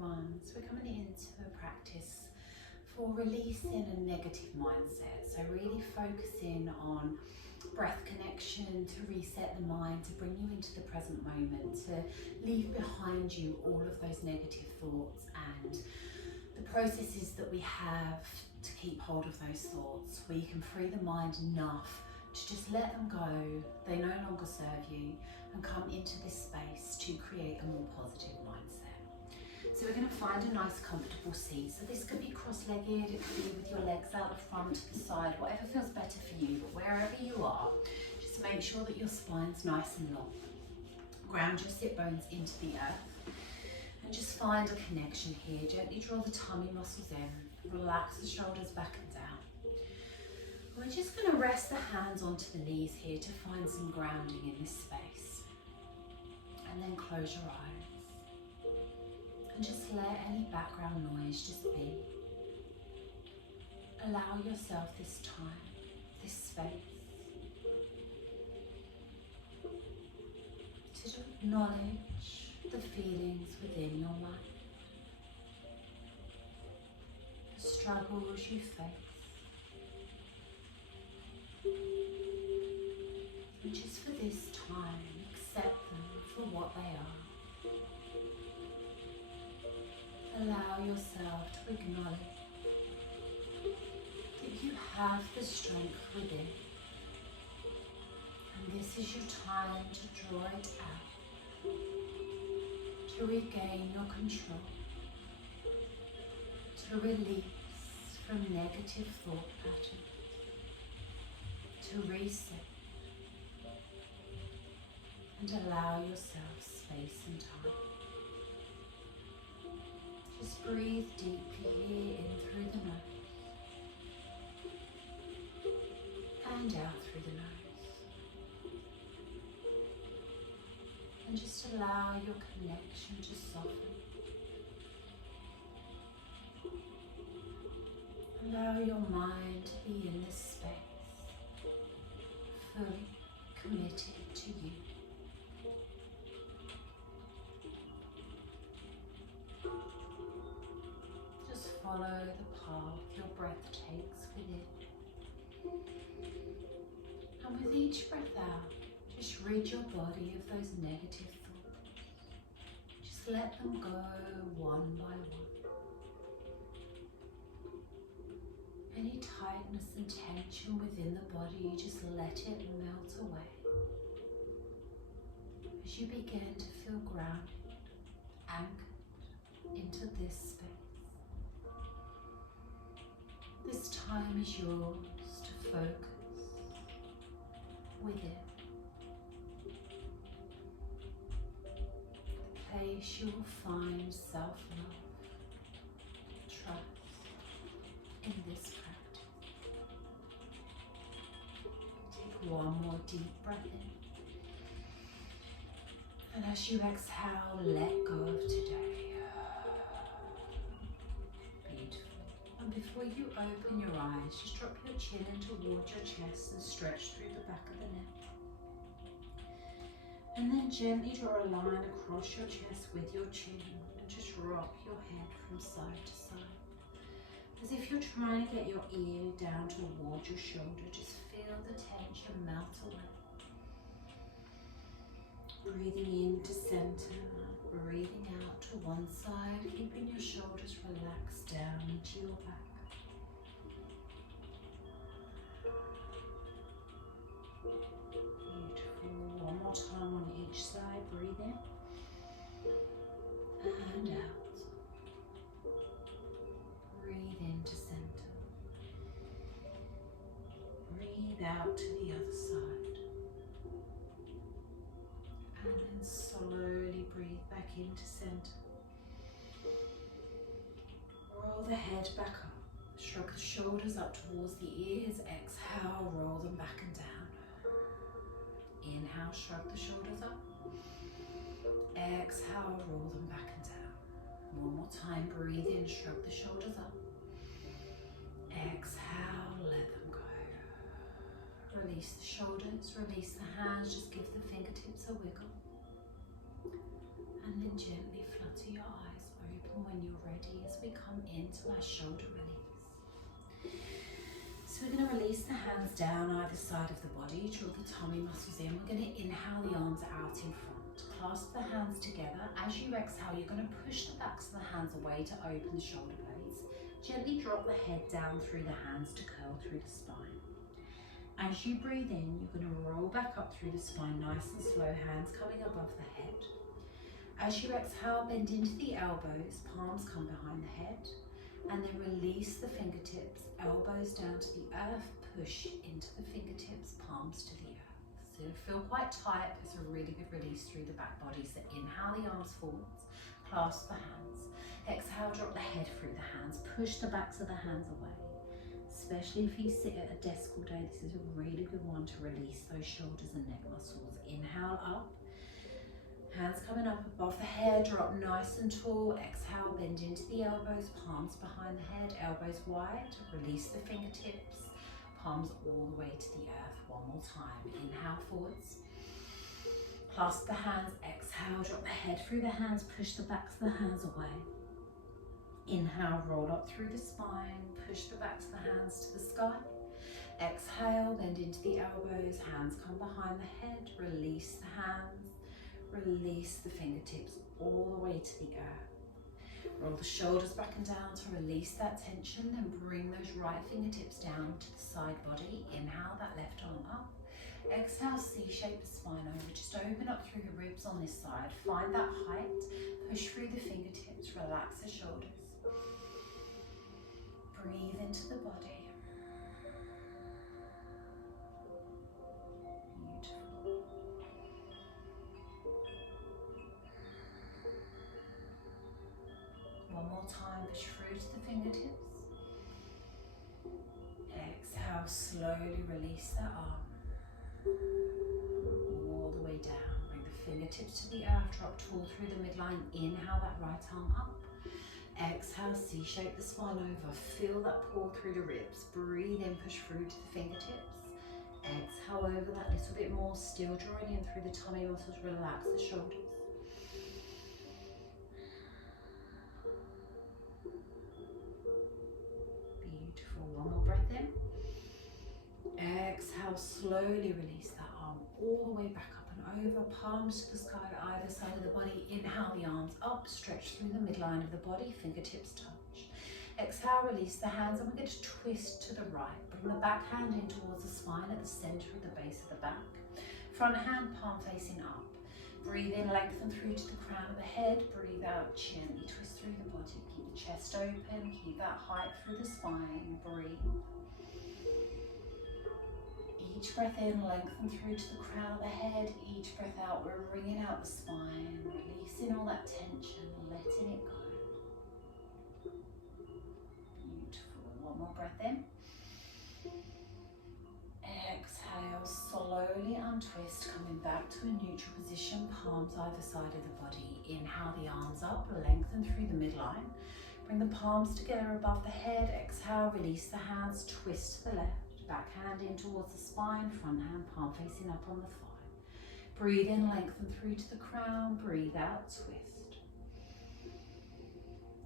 everyone. So we're coming into a practice for releasing a negative mindset. So really focusing on breath connection to reset the mind, to bring you into the present moment, to leave behind you all of those negative thoughts and the processes that we have to keep hold of those thoughts, where you can free the mind enough to just let them go, they no longer serve you, and come into this space to create a more positive mindset. So we're going to find a nice comfortable seat. So this could be cross-legged, it could be with your legs out the front to the side, whatever feels better for you, but wherever you are, just make sure that your spine's nice and long. Ground your sit bones into the earth and just find a connection here. Gently draw the tummy muscles in, relax the shoulders back and down. We're just going to rest the hands onto the knees here to find some grounding in this space. And then close your eyes. And just let any background noise just be. Allow yourself this time, this space, to acknowledge the feelings within your mind, the struggles you face. And just for this time, accept them for what they are. Allow yourself to acknowledge that you have the strength within. And this is your time to draw it out, to regain your control, to release from negative thought patterns, to reset and allow yourself space and time. Just breathe deeply here in through the nose and out through the nose. And just allow your connection to soften. Allow your mind to be in this space, fully committed to you. Just follow the path your breath takes within. And with each breath out, just rid your body of those negative thoughts. Just let them go one by one. Any tightness and tension within the body, just let it melt away. As you begin to feel grounded, anchored into this space. This time is yours to focus within. The place you will find self-love, trust in this practice. Take one more deep breath in. And as you exhale, let go of today. Beautiful. And before you open your eyes, just drop your chin in towards your chest and stretch through the back of the neck. And then gently draw a line across your chest with your chin and just rock your head from side to side. As if you're trying to get your ear down towards your shoulder, just feel the tension melt away. Breathing into center, breathing out to one side, keeping your shoulders relaxed down into your back. Beautiful. One more time on each side, breathe in and out. Breathe into center. Breathe out to the other side. And then slowly breathe back into center. Roll the head back up. Shrug the shoulders up towards the ears. Exhale, roll them back and down. Inhale, shrug the shoulders up. Exhale, roll them back and down. One more time, breathe in, shrug the shoulders up. Exhale, let them go. Release the shoulders, release the hands, just give the fingertips a wiggle. And then gently flutter your eyes open when ready as we come into our shoulder release. So we're going to release the hands down either side of the body, draw the tummy muscles in. We're going to inhale the arms out in front. Clasp the hands together. As you exhale, you're going to push the backs of the hands away to open the shoulder blades. Gently drop the head down through the hands to curl through the spine. As you breathe in, you're going to roll back up through the spine, nice and slow, hands coming above the head. As you exhale, bend into the elbows, palms come behind the head, and then release the fingertips, elbows down to the earth, push into the fingertips, palms to the earth. So you'll feel quite tight, but it's a really good release through the back body. So inhale the arms forwards, clasp the hands. Exhale, drop the head through the hands, push the backs of the hands away. Especially if you sit at a desk all day, this is a really good one to release those shoulders and neck muscles. Inhale up. Hands coming up above the head, drop nice and tall. Exhale, bend into the elbows, palms behind the head, elbows wide. Release the fingertips, palms all the way to the earth. One more time. Inhale forwards. Clasp the hands, exhale, drop the head through the hands, push the backs of the hands away. Inhale, roll up through the spine, push the backs of the hands to the sky. Exhale, bend into the elbows, hands come behind the head, release the hands. Release the fingertips all the way to the earth. Roll the shoulders back and down to release that tension, then bring those right fingertips down to the side body. Inhale that left arm up. Exhale, C-shape the spine over. Just open up through the ribs on this side. Find that height. Push through the fingertips. Relax the shoulders. Breathe into the body. Beautiful. One more time, push through to the fingertips. Exhale, slowly release that arm. All the way down. Bring the fingertips to the earth, drop tall through the midline. Inhale that right arm up. Exhale, C-shape the spine over. Feel that pull through the ribs. Breathe in, push through to the fingertips. Exhale over that little bit more, still drawing in through the tummy muscles. Relax the shoulders. Beautiful. One more breath in. Exhale, slowly release that arm all the way back up and over, palms to the sky either side of the body. Inhale the arms up, stretch through the midline of the body, fingertips touch. Exhale, release the hands, and we're going to twist to the right. Bring the back hand in towards the spine at the center of the base of the back. Front hand, palm facing up. Breathe in, lengthen through to the crown of the head. Breathe out, gently twist through the body. Keep the chest open, keep that height through the spine. Breathe. Each breath in, lengthen through to the crown of the head. Each breath out, we're wringing out the spine, releasing all that tension, letting it go. Beautiful. One more breath in. Exhale, slowly untwist, coming back to a neutral position, palms either side of the body. Inhale the arms up, lengthen through the midline. Bring the palms together above the head. Exhale, release the hands, twist to the left. Back hand in towards the spine, front hand palm facing up on the thigh. Breathe in, lengthen through to the crown. Breathe out, twist.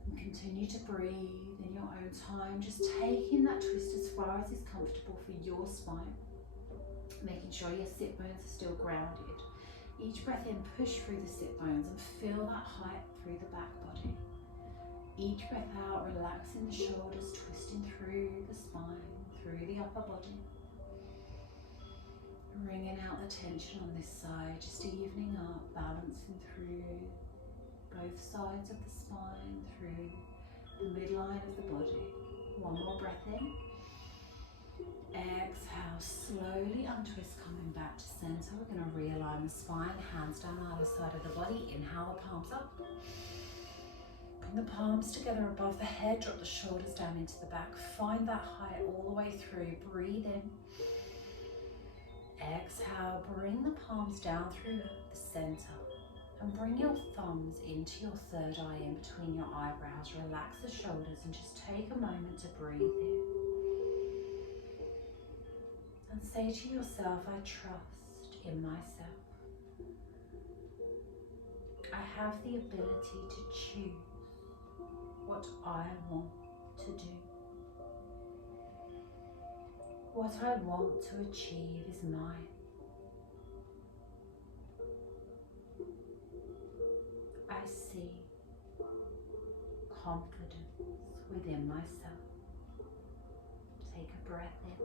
And continue to breathe in your own time, just taking that twist as far as is comfortable for your spine. Making sure your sit bones are still grounded. Each breath in, push through the sit bones and feel that height through the back body. Each breath out, relaxing the shoulders, twisting through the spine, through the upper body. Wringing out the tension on this side, just evening up, balancing through both sides of the spine, through the midline of the body. One more breath in. Exhale, slowly untwist, coming back to center. We're going to realign the spine, hands down either side of the body. Inhale the palms up. Bring the palms together above the head, drop the shoulders down into the back. Find that height all the way through. Breathe in. Exhale, bring the palms down through the center. And bring your thumbs into your third eye in between your eyebrows. Relax the shoulders and just take a moment to breathe in. And say to yourself, I trust in myself. I have the ability to choose what I want to do. What I want to achieve is mine. I see confidence within myself. Take a breath in.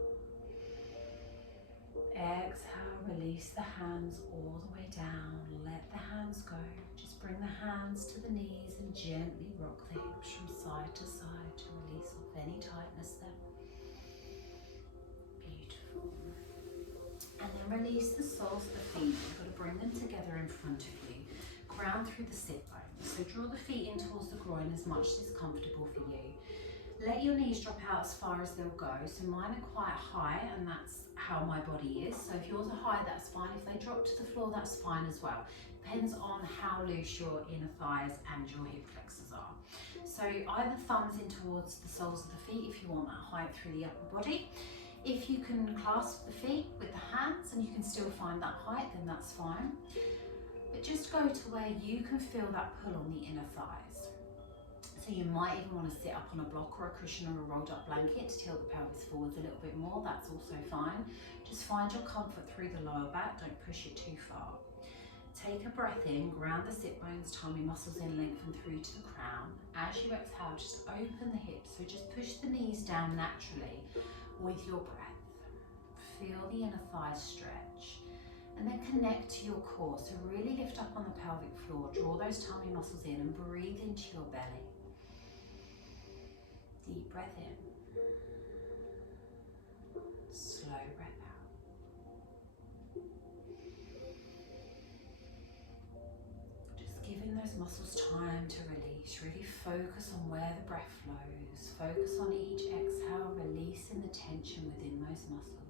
Exhale, release the hands all the way down. Let the hands go. Just bring the hands to the knees and gently rock the hips from side to side to release off any tightness there. Beautiful. And then release the soles of the feet. You've got to bring them together in front of you. Ground through the sit bones. So draw the feet in towards the groin as much as is comfortable for you. Let your knees drop out as far as they'll go. So mine are quite high, and that's how my body is. So if yours are high, that's fine. If they drop to the floor, that's fine as well. Depends on how loose your inner thighs and your hip flexors are. So either thumbs in towards the soles of the feet if you want that height through the upper body. If you can clasp the feet with the hands and you can still find that height, then that's fine. But just go to where you can feel that pull on the inner thighs. So you might even want to sit up on a block or a cushion or a rolled up blanket to tilt the pelvis forwards a little bit more. That's also fine. Just find your comfort through the lower back. Don't push it too far. Take a breath in, ground the sit bones, tummy muscles in, lengthen through to the crown. As you exhale, just open the hips. So just push the knees down naturally with your breath. Feel the inner thighs stretch. And then connect to your core. So really lift up on the pelvic floor. Draw those tummy muscles in and breathe into your belly. Deep breath in. Slow breath out. Just giving those muscles time to release. Really focus on where the breath flows. Focus on each exhale, releasing the tension within those muscles.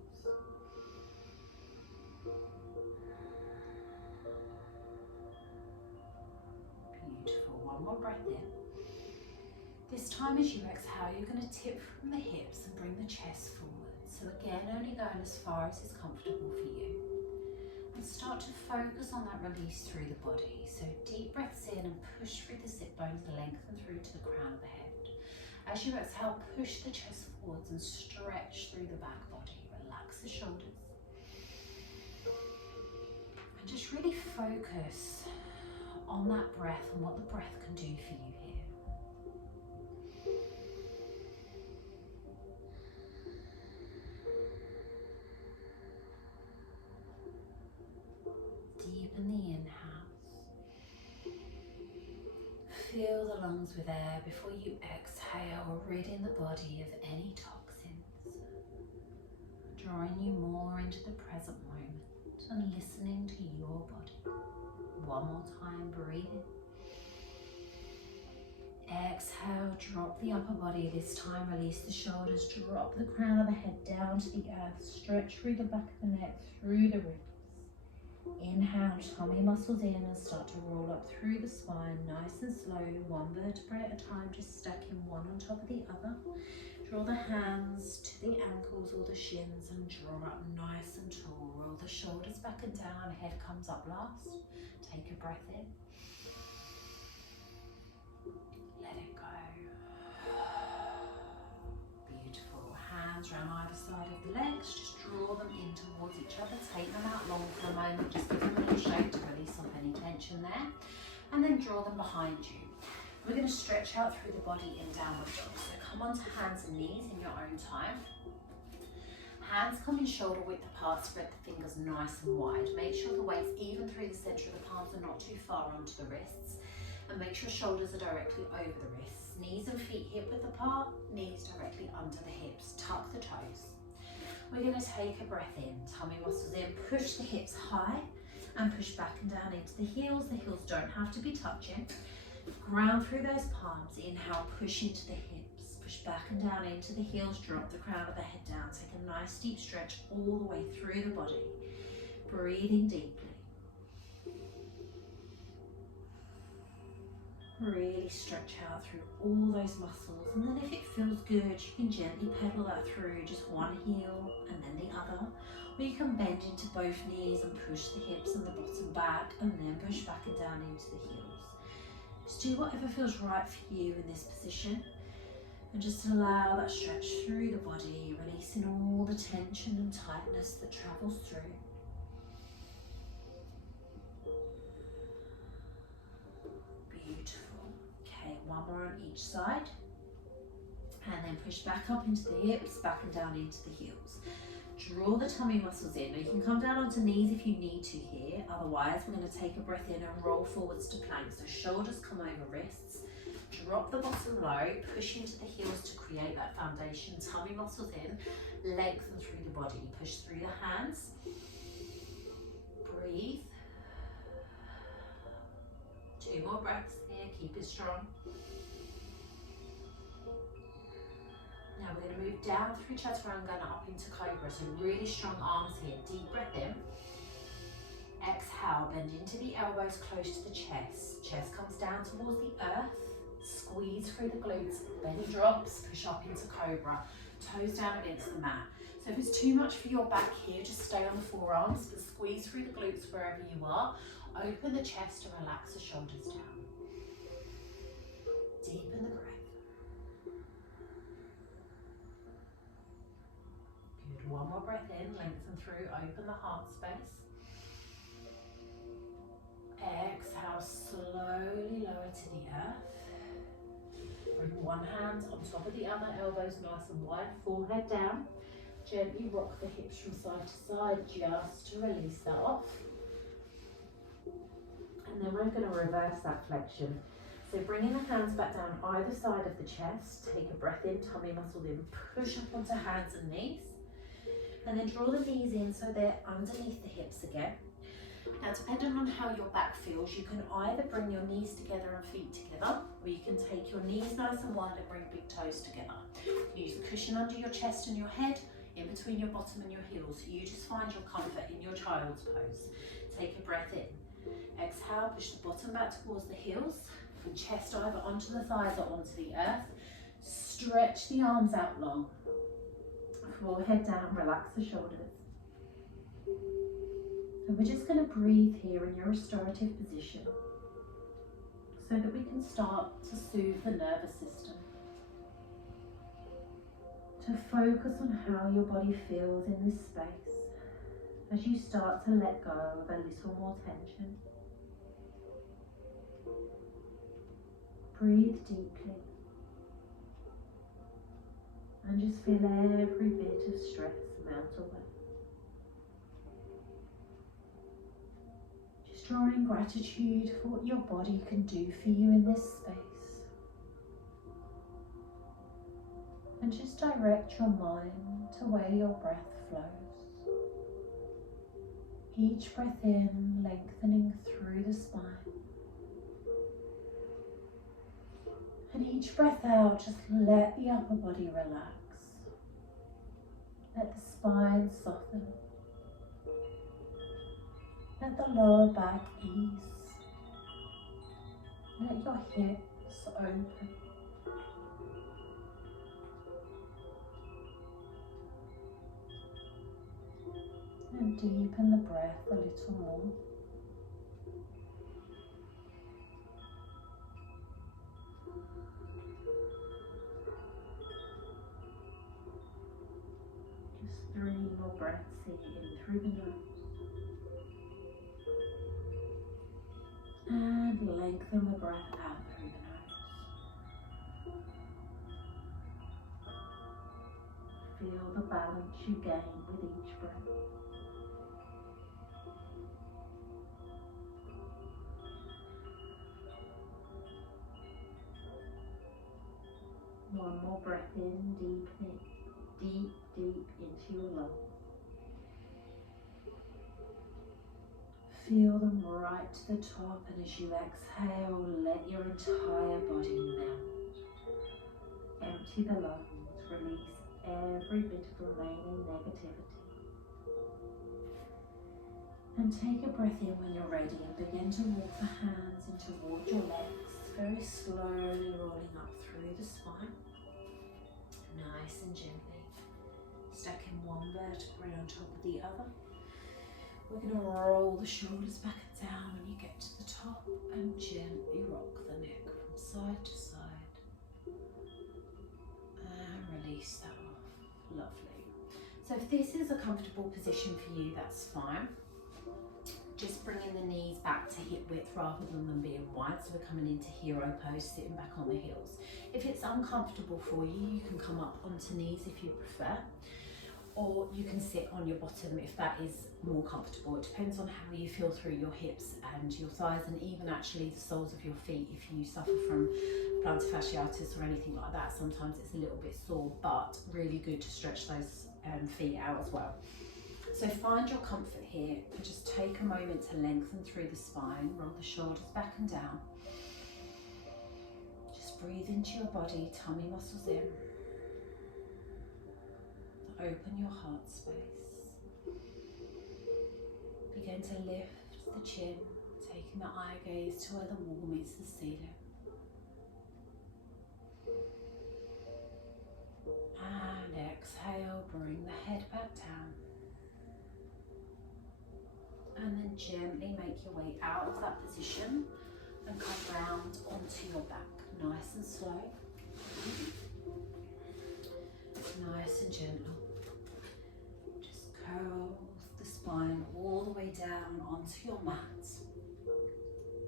Beautiful. One more breath in. This time as you exhale, you're going to tip from the hips and bring the chest forward. So again, only going as far as is comfortable for you. And start to focus on that release through the body. So deep breaths in and push through the sit bones, lengthen through to the crown of the head. As you exhale, push the chest forwards and stretch through the back body. Relax the shoulders. And just really focus on that breath and what the breath can do for you here. Deepen the inhale. Fill the lungs with air before you exhale, ridding the body of any toxins. Drawing you more into the present moment and listening to your body. One more time, breathe in. Exhale, drop the upper body. This time, release the shoulders, drop the crown of the head down to the earth. Stretch through the back of the neck, through the ribs. Inhale, tummy muscles in and start to roll up through the spine, nice and slow, one vertebrae at a time, just stacking one on top of the other. Draw the hands to the ankles or the shins and draw up nice and tall. Roll the shoulders back and down, head comes up last. Take a breath in. Let it go. Beautiful. Hands around either side of the legs. Just draw them in towards each other. Take them out long for a moment. Just give them a little shake to release off any tension there. And then draw them behind you. We're going to stretch out through the body in downward dog. So come onto hands and knees in your own time. Hands come in shoulder width apart, spread the fingers nice and wide. Make sure the weight's even through the centre of the palms and not too far onto the wrists. And make sure shoulders are directly over the wrists. Knees and feet hip width apart, knees directly under the hips. Tuck the toes. We're going to take a breath in, tummy muscles in, push the hips high and push back and down into the heels. The heels don't have to be touching. Ground through those palms. Inhale, push into the hips. Push back and down into the heels. Drop the crown of the head down. Take a nice deep stretch all the way through the body. Breathing deeply. Really stretch out through all those muscles. And then if it feels good, you can gently pedal that through just one heel and then the other. Or you can bend into both knees and push the hips and the bottom back and then push back and down into the heels. Just do whatever feels right for you in this position. And just allow that stretch through the body, releasing all the tension and tightness that travels through. Beautiful. Okay, one more on each side. And then push back up into the hips, back and down into the heels. Draw the tummy muscles in. Now you can come down onto knees if you need to here. Otherwise, we're going to take a breath in and roll forwards to plank. So shoulders come over wrists. Drop the bottom low, push into the heels to create that foundation. Tummy muscles in, lengthen through the body. Push through the hands. Breathe. 2 more breaths here, keep it strong. Now we're going to move down through Chaturanga and up into Cobra. So really strong arms here. Deep breath in. Exhale, bend into the elbows close to the chest. Chest comes down towards the earth. Squeeze through the glutes. Belly drops, push up into Cobra. Toes down against the mat. So if it's too much for your back here, just stay on the forearms, but squeeze through the glutes wherever you are. Open the chest and relax the shoulders down. Deepen the breath. Good. One more breath in, lengthen through, open the heart space. Exhale, slowly lower to the earth. Bring one hand on top of the other, elbows nice and wide, forehead down. Gently rock the hips from side to side just to release that off. And then we're going to reverse that flexion. So bringing the hands back down either side of the chest, take a breath in, tummy muscle in, push up onto hands and knees. And then draw the knees in so they're underneath the hips again. Now, depending on how your back feels, you can either bring your knees together and feet together, or you can take your knees nice and wide and bring big toes together. You can use the cushion under your chest and your head, in between your bottom and your heels. You just find your comfort in your child's pose. Take a breath in. Exhale, push the bottom back towards the heels, and chest either onto the thighs or onto the earth. Stretch the arms out long. Forehead down, relax the shoulders. And we're just going to breathe here in your restorative position so that we can start to soothe the nervous system. To focus on how your body feels in this space as you start to let go of a little more tension. Breathe deeply and just feel every bit of stress melt away. Drawing gratitude for what your body can do for you in this space. And just direct your mind to where your breath flows. Each breath in, lengthening through the spine. And each breath out, just let the upper body relax. Let the spine soften. Let the lower back ease. Let your hips open. And deepen the breath a little more. Just 3 more breaths in through the nose. And lengthen the breath out through the nose. Feel the balance you gain with each breath. One more breath in, deep into your lungs. Feel them right to the top, and as you exhale, let your entire body melt. Empty the lungs, release every bit of remaining negativity. And take a breath in when you're ready and begin to walk the hands in towards your legs, very slowly rolling up through the spine. Nice and gently, stacking one vertebrae on top of the other. We're going to roll the shoulders back and down when you get to the top and gently rock the neck from side to side. And release that off. Lovely. So if this is a comfortable position for you, that's fine. Just bringing the knees back to hip width rather than them being wide. So we're coming into hero pose, sitting back on the heels. If it's uncomfortable for you, you can come up onto knees if you prefer, or you can sit on your bottom if that is more comfortable. It depends on how you feel through your hips and your thighs, and even actually the soles of your feet. If you suffer from plantar fasciitis or anything like that, sometimes it's a little bit sore, but really good to stretch those feet out as well. So find your comfort here and just take a moment to lengthen through the spine, roll the shoulders back and down. Just breathe into your body, tummy muscles in. Open your heart space. Begin to lift the chin, taking the eye gaze to where the wall meets the ceiling. And exhale, bring the head back down. And then gently make your way out of that position and come round onto your back, nice and slow, nice and gentle. Just curl the spine all the way down onto your mat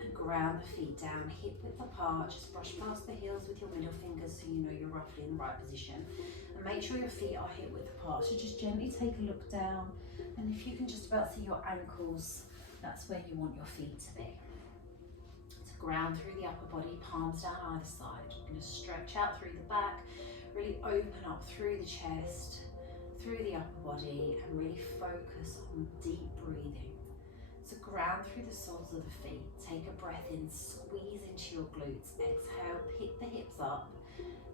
and ground the feet down, hip width apart. Just brush past the heels with your middle fingers so you know you're roughly in the right position, and make sure your feet are hip width apart. So just gently take a look down, and if you can just about see your ankles, that's where you want your feet to be. So ground through the upper body, palms down either side. You're going to stretch out through the back, really open up through the chest, through the upper body, and really focus on deep breathing. So ground through the soles of the feet, take a breath in, squeeze into your glutes, exhale, pick the hips up,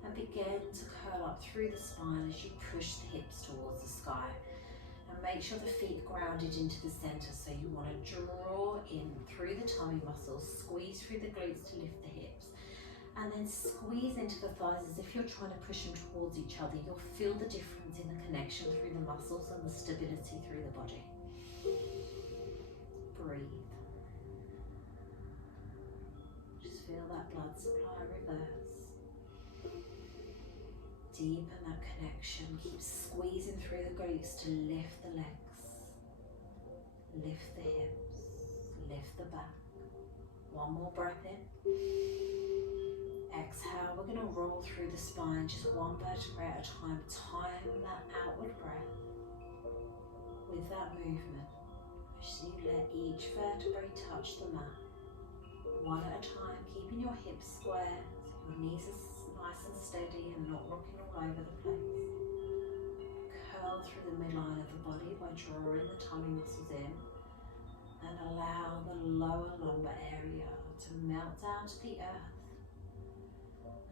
and begin to curl up through the spine as you push the hips towards the sky. And make sure the feet are grounded into the center, so you want to draw in through the tummy muscles, squeeze through the glutes to lift the hips, and then squeeze into the thighs as if you're trying to push them towards each other. You'll feel the difference in the connection through the muscles and the stability through the body. Breathe. Just feel that blood supply reverse. Deepen that connection. Keep squeezing through the glutes to lift the legs, lift the hips, lift the back. One more breath in. Exhale, we're going to roll through the spine, just one vertebrae at a time. Time that outward breath with that movement. As you let each vertebrae touch the mat, one at a time, keeping your hips square so your knees are nice and steady and not rocking all over the place. Curl through the midline of the body by drawing the tummy muscles in, and allow the lower lumbar area to melt down to the earth.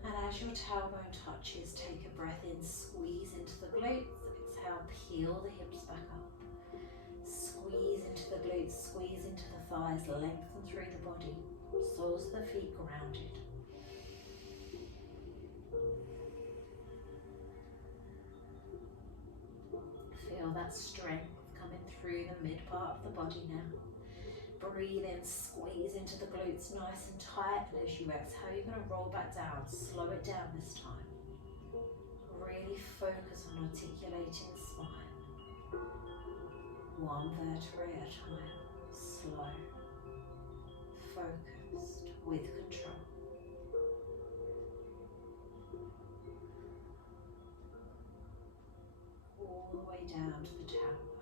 And as your tailbone touches, take a breath in, squeeze into the glutes, exhale, peel the hips back up. Squeeze into the glutes, squeeze into the thighs, lengthen through the body, soles of the feet grounded. Feel that strength coming through the mid part of the body now. Breathe in, squeeze into the glutes nice and tight, and as you exhale, you're going to roll back down. Slow it down this time. Really focus on articulating the spine. One vertebrae at a time. Slow. Focused, with control. All the way down to the tailbone.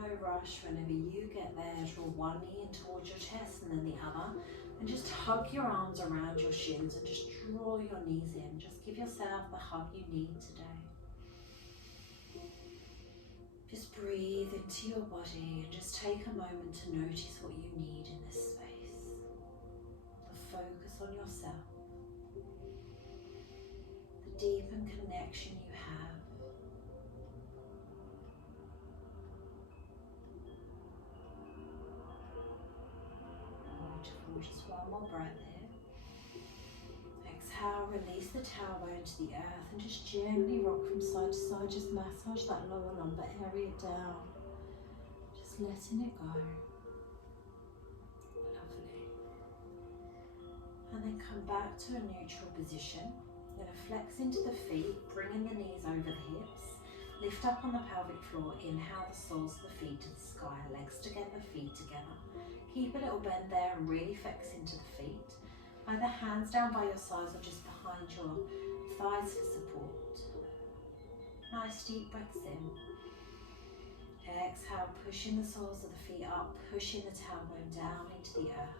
No rush. Whenever you get there, draw one knee in towards your chest and then the other, and just hug your arms around your shins and just draw your knees in. Just give yourself the hug you need today. Just breathe into your body and just take a moment to notice what you need in this space. The focus on yourself, the deepened connection you have. Just one more breath here. Exhale, release the tailbone to the earth and just gently rock from side to side. Just massage that lower lumbar area down. just letting it go. Lovely. And then come back to a neutral position. You're going to flex into the feet, bringing the knees over the hips. Lift up on the pelvic floor. Inhale the soles of the feet to the sky. Legs together, feet together. Keep a little bend there and really flex into the feet. Either hands down by your sides or just behind your thighs for support. Nice deep breaths in. Exhale, pushing the soles of the feet up, pushing the tailbone down into the earth.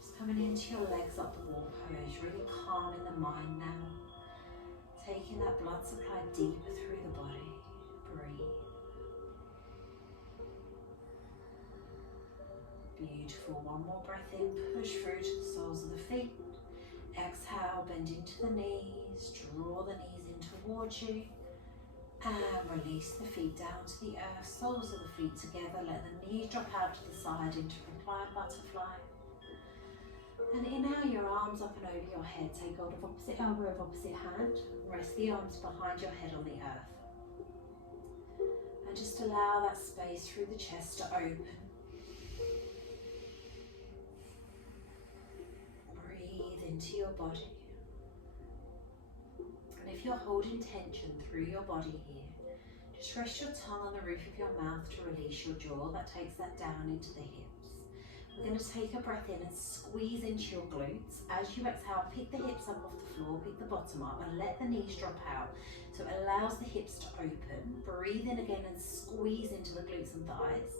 Just coming into your legs up the wall pose, really calming the mind now. Taking that blood supply deeper through the body. Breathe. Beautiful. One more breath in, push through to the soles of the feet. Exhale, bend into the knees, draw the knees in towards you. And release the feet down to the earth, soles of the feet together, let the knees drop out to the side into reclined butterfly. And inhale your arms up and over your head, take hold of opposite elbow of opposite hand, rest the arms behind your head on the earth. And just allow that space through the chest to open. Breathe into your body. And if you're holding tension through your body here, just rest your tongue on the roof of your mouth to release your jaw. That takes that down into the hips. We're going to take a breath in and squeeze into your glutes. As you exhale, pick the hips up off the floor, pick the bottom up and let the knees drop out. So it allows the hips to open. Breathe in again and squeeze into the glutes and thighs.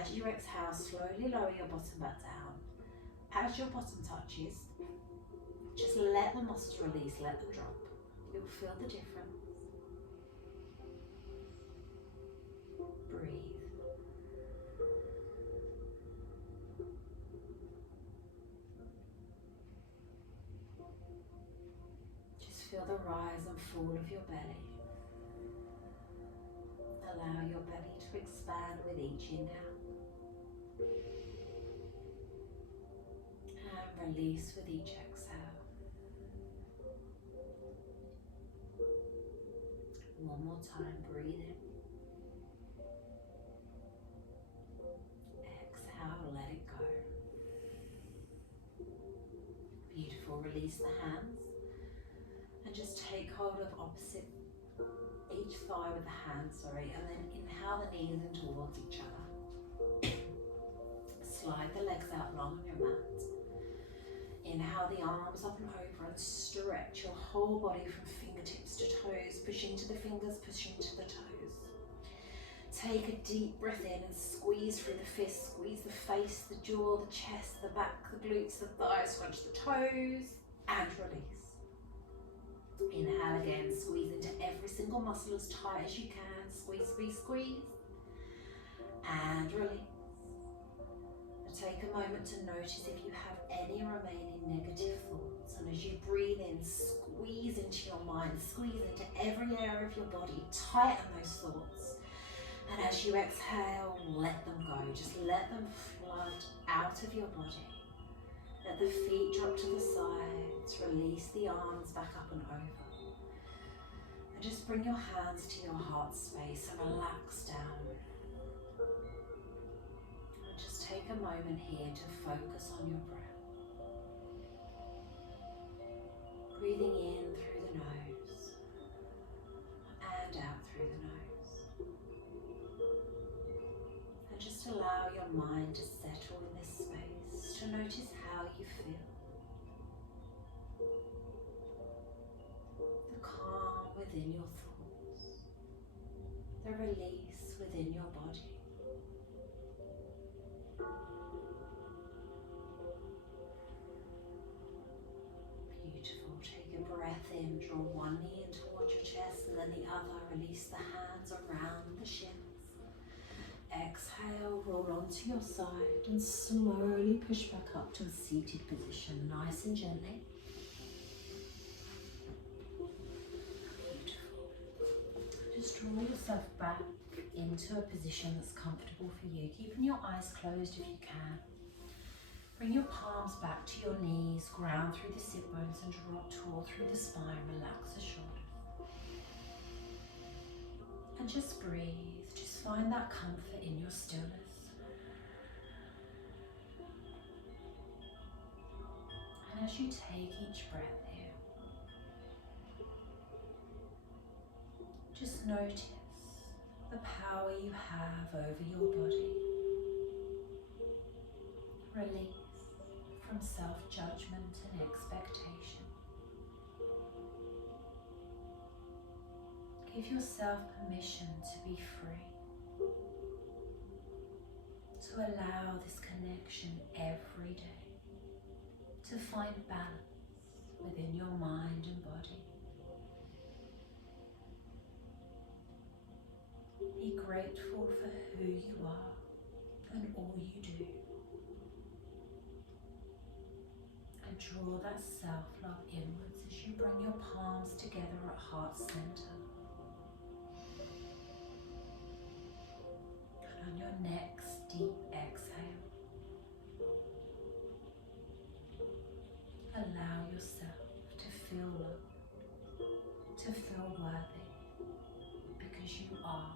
As you exhale, slowly lower your bottom back down. As your bottom touches, just let the muscles release, let them drop. You'll feel the difference. Breathe. Just feel the rise and fall of your belly. Allow your belly to expand with each inhale. And release with each exhale. One more time, breathe in. Exhale, let it go. Beautiful, release the hands. And just take hold of opposite each thigh with the hand, and then inhale the knees in towards each other. Slide the legs out long on your mat. Inhale the arms up and over and stretch your whole body from fingertips to toes. Push into the fingers, push into the toes. Take a deep breath in and squeeze through the fists. Squeeze the face, the jaw, the chest, the back, the glutes, the thighs. Scrunch the toes and release. Inhale again, squeeze into every single muscle as tight as you can. Squeeze, squeeze, squeeze. And release. Take a moment to notice if you have any remaining negative thoughts. And as you breathe in, squeeze into your mind, squeeze into every area of your body, tighten those thoughts. And as you exhale, let them go. Just let them flood out of your body. Let the feet drop to the sides, release the arms back up and over. And just bring your hands to your heart space and relax down. Take a moment here to focus on your breath. Breathing in through the nose and out through the nose. And just allow your mind to settle in this space, to notice how you feel. The calm within your thoughts, the release within your body. Beautiful. Take a breath in, draw one knee in towards your chest and then the other. Release the hands around the shins. Exhale, roll onto your side and slowly push back up to a seated position, nice and gently. Beautiful. Just draw yourself back into a position that's comfortable for you, keeping your eyes closed if you can. Bring your palms back to your knees, ground through the sit bones and drop tall through the spine, relax the shoulders. And just breathe, just Just find that comfort in your stillness. And as you take each breath here, just notice the power you have over your body. Release from self-judgment and expectation. Give yourself permission to be free, to allow this connection every day, to find balance within your mind and body. Be grateful for who you are and all you do. And draw that self-love inwards as you bring your palms together at heart center. And on your next deep exhale, allow yourself to feel loved, to feel worthy, because you are